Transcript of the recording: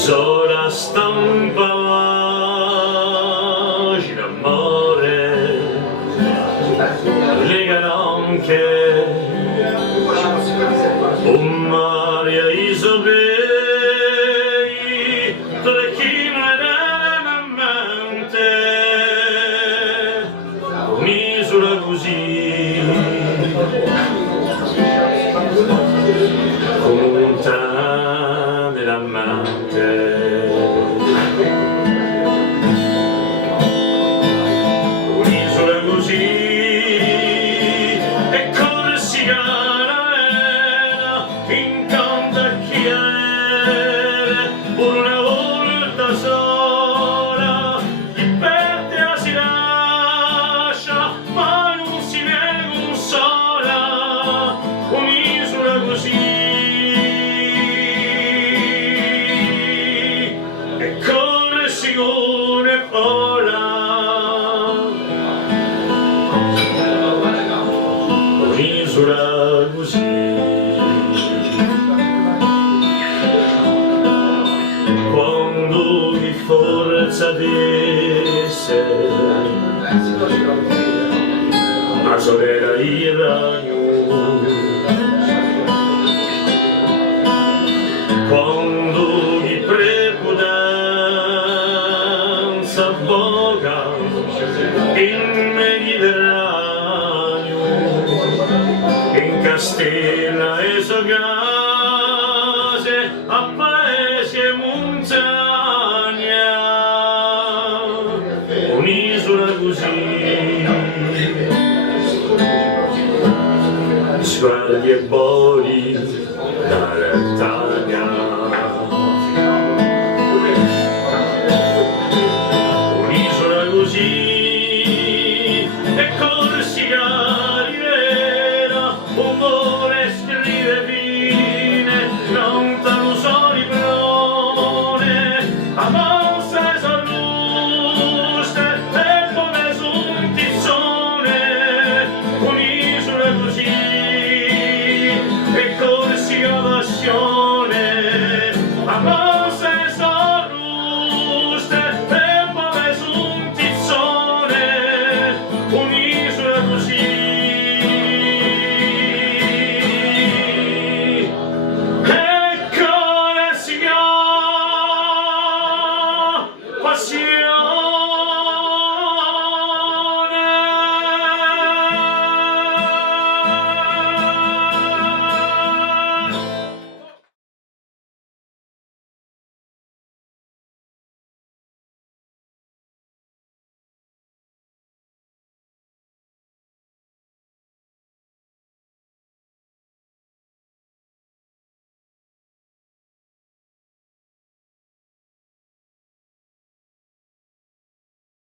sola stampa d'amore legano anche un Maria Isobei tra chi non era mente un'isola così lontana dell'amante. Un'isola così e corsi era incanta chi era pur una volta sola chi perde si lascia ma non si ne consola. Un'isola così Sigone vola, un'isola così, quando di forza desse, ma sorella il ragno, quando di s'avvoga in Mediterraneo, in Castella e Sogase, a paesi e montagna, un'isola così, sguardi e boli dalla Tagna. Così e Corsica rivela un cuore scrive fine non t'allusori prone avanza e salluste e come su un tizzone un'isola così e Corsica passione avanza e salluste un'isola così e come si chiama passione.